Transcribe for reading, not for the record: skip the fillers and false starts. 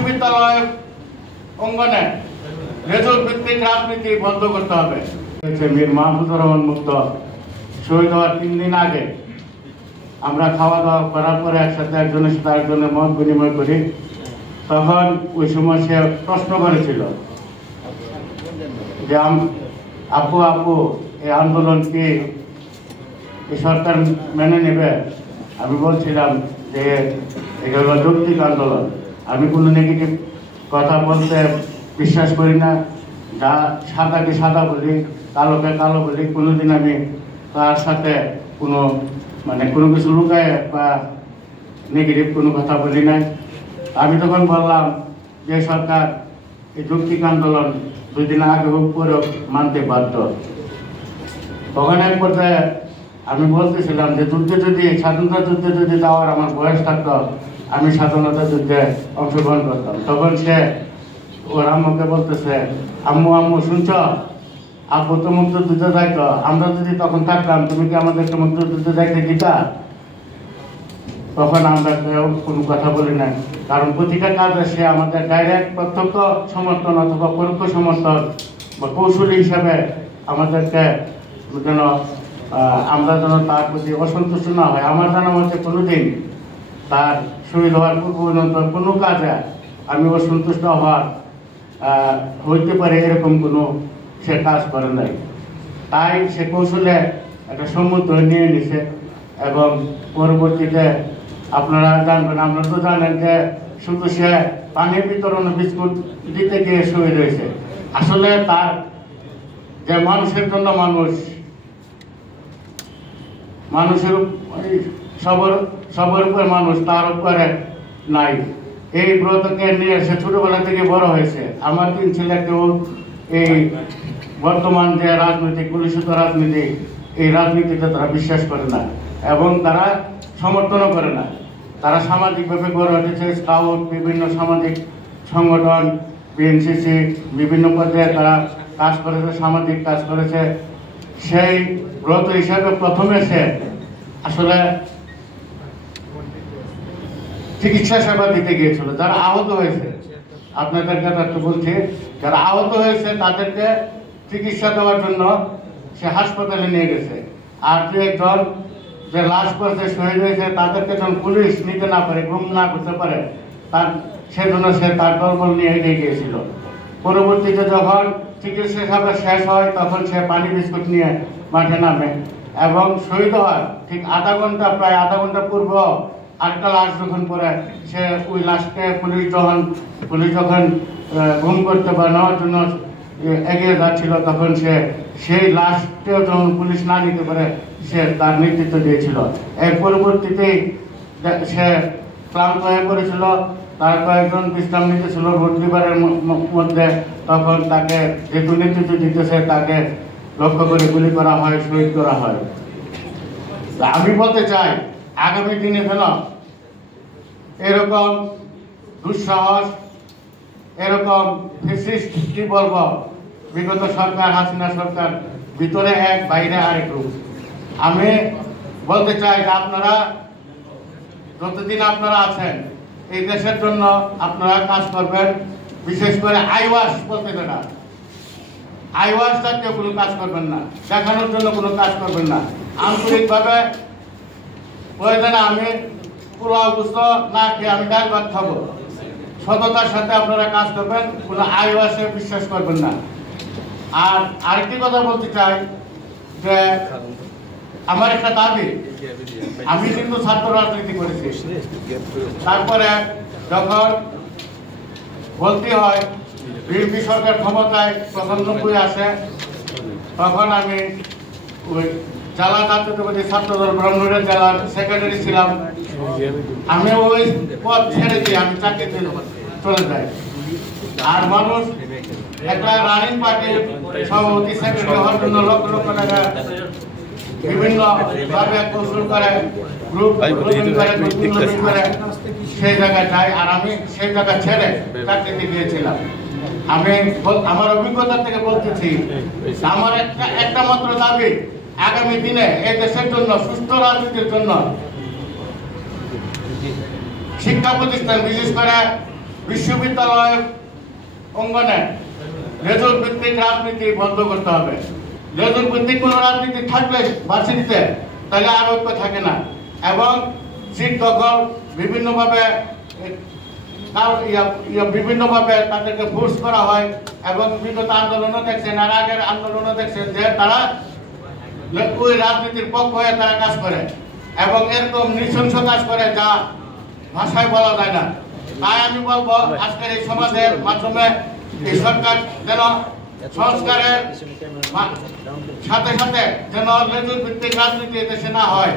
বিশ্ববিদ্যালয় অঙ্গনে রেজাল্ট ভিত্তিক রাজনীতি বন্ধ করতে হবে। মীর মাহফুজুর রহমান মুক্ত শহীদ হওয়ার 3 দিন আগে আমরা খাওয়া দাওয়া করার পরে একসাথে একজনের সাথে আরেকজনের মত বিনিময় করি। তখন ওই সময় সে প্রশ্ন করেছিল যে আপু এই আন্দোলন কি এই সরকার মেনে নেবে? আমি বলছিলাম যে এটা হলো যৌক্তিক আন্দোলন, আমি কোনো নেগেটিভ কথা বলতে বিশ্বাস করি না। যা সাদাকে সাদা বলি, কালোকে কালো বলি, কোনোদিন আমি তার সাথে কোনো কিছু লুকায় বা নেগেটিভ কোনো কথা বলি নাই। আমি তখন বললাম যে সরকার এই যৌক্তিক আন্দোলন 2 দিন আগে হোক পরে মানতে বাধ্য। তখন এক পর্যায়ে আমি বলতেছিলাম যে স্বাধীনতা যুদ্ধে যদি যাওয়ার আমার বয়স থাকতো আমি স্বাধীনতা যুদ্ধে অংশগ্রহণ করতাম। তখন সে ওর আম্মুকে বলতেছে, আম্মু শুনছ, আব্বু তো মুক্তিযুদ্ধে যাইতো, আমরা যদি তখন থাকতাম তুমি কি আমাদেরকে মুক্তিযুদ্ধে যাইতে দিতা? তখন আমরা কেউ কোনো কথা বলি না, কারণ প্রতিটা কাজে সে আমাদের ডাইরেক্ট প্রত্যক্ষ সমর্থন অথবা পরোক্ষ সমর্থন বা কৌশলী হিসাবে আমাদেরকে যেন আমরা যেন তার প্রতি অসন্তুষ্ট না হয়। আমার জানা মতে কোনোদিন তার শহীদ হওয়ার পূর্ব পর্যন্ত কোনো কাজে আমি অসন্তুষ্ট হইতে পারে এরকম কোনো সে কাজ করে নাই। তাই সে কৌশলে একটা সম্মত নিয়ে নিছে এবং পরবর্তীতে আপনারা জানবেন, আপনারা তো জানেন যে শুধু সে পানি বিতরণ বিস্কুট দিতে গিয়ে শহীদ হয়েছে। আসলে তার যে মানুষের জন্য মানুষের সবার উপরে মানুষ, তার উপরে নাই। এই ব্রতকে নিয়ে সে ছোটবেলা থেকে বড় হয়েছে। আমার 3 ছেলেকেও এই বর্তমান যে রাজনৈতিক কলুষিত রাজনীতি, এই রাজনীতিতে তারা বিশ্বাস করে না এবং তারা সমর্থনও করে না। তারা সামাজিকভাবে গড়ে উঠেছে, স্কাউট, বিভিন্ন সামাজিক সংগঠন, বিএনসিসি, বিভিন্ন পর্যায়ে তারা কাজ করেছে, সামাজিক কাজ করেছে। সেই ব্রত হিসাবে প্রথমে সে আসলে চিকিৎসা সেবা দিতে গিয়েছিল। যারা আহত হয়েছে, আপনাদের কথা একটু বলছি, যারা আহত হয়েছে তাদেরকে চিকিৎসা দেওয়ার জন্য সে হাসপাতালে নিয়ে গেছে। আর 2-1 জন যে লাশ করছে, শহীদ হয়েছে, তাদেরকে যখন পুলিশ নিতে না পারে, গুম না করতে পারে, সেজন্য সে তার দলবল নিয়ে এগিয়ে গিয়েছিল। পরবর্তীতে যখন চিকিৎসা সেবা শেষ হয় তখন সে পানি বিস্কুট নিয়ে মাঠে নামে এবং শহীদ হওয়ার ঠিক প্রায় আধা ঘন্টা পূর্ব আরেকটা লাশ যখন পরে সে ওই লাশকে পুলিশ যখন গুম করতে বা নেওয়ার জন্য এগিয়ে যাচ্ছিল, তখন সেই লাশকেও যখন পুলিশ না নিতে পারে সে তার নেতৃত্ব দিয়েছিল। এর পরবর্তীতে সে ক্লান্ত হয়ে পড়েছিল, তার কয়েকজন বিশ্রাম নিতেছিল ভোট দিবারের মধ্যে। তখন তাকে যেহেতু নেতৃত্ব দিতেছে তাকে লক্ষ্য করে গুলি করা হয়, শহীদ করা হয়। আমি বলতে চাই আগামী দিনে যেন এরকম দুঃসাহস, এরকম ফ্যাসিস্ট কি বলবো, বিগত সরকার, হাসিনা সরকার, ভিতরে এক বাইরে আরেক রূপ। আমি বলতে চাই যে আপনারা যতদিন আপনারা আছেন এই দেশের জন্য আপনারা কাজ করবেন। বিশেষ করে আইওয়াশ বলতে না, আইওয়াশ জাতীয় কোনো কাজ করবেন না, দেখানোর জন্য কোনো কাজ করবেন না। আন্তরিকভাবে প্রয়োজনে আমি পোলাও গুস্ত না খেয়ে আমি ডাল ভাত খাবো, সততার সাথে আপনারা কাজ করবেন, কোনো আইওয়াশে বিশ্বাস করবেন না। আর আরেকটি কথা বলতে চাই যে আমার একটা দাবি, আমি কিন্তু ছাত্র রাজনীতি করেছি, তারপরে যখন বলতে হয় বিএনপি সরকার ক্ষমতায় 95 আসে, তখন আমি ওই জেলা জাতীয়তাবাদী ছাত্রদল ব্রাহ্মণবাড়িয়া জেলার সেক্রেটারি ছিলাম। আমি ওই পদ ছেড়ে দিয়ে আমি চাকরিতে চলে যাই। আর মানুষ একটা রানিং পার্টির সভাপতি সেক্রেটারি হওয়ার জন্য লক্ষ লক্ষ টাকা বিভিন্ন ভাবে কৌশল করে, গ্রুপ করে সেই জায়গায় যাই। আর আমি সেই জায়গা ছেড়ে চাকরিতে গিয়েছিলাম। আমি আমার অভিজ্ঞতা থেকে বলতেছি, আমার একটা মাত্র দাবি, আগামী দিনে এই দেশের জন্য সুস্থ রাজনীতির জন্য শিক্ষা প্রতিষ্ঠান, বিশেষ করে বিশ্ববিদ্যালয় অঙ্গনে লেজুর ভিত্তিক রাজনীতি বন্ধ করতে হবে। লেজুর ভিত্তিক কোনো রাজনীতি থাকলে ভার্সিটিতে তাহলে আর ঐক্য থাকে না, এবং সিট দখল বিভিন্নভাবে তাদেরকে ফোর্স করা হয়। এবং বিগত আন্দোলনও দেখছেন, আর আগের আন্দোলনও দেখছেন যে তারা ওই রাজনীতির পক্ষ হয়ে তারা কাজ করে এবং এরকম নৃশংস কাজ করে যা ভাষায় বলা যায় না। তাই আমি বলবো আজকের এই সমাজের মাধ্যমে এই সরকার যেন সংস্কারের সাথে সাথে যেন লেজুর ভিত্তিক রাজনীতি দেশে না হয়।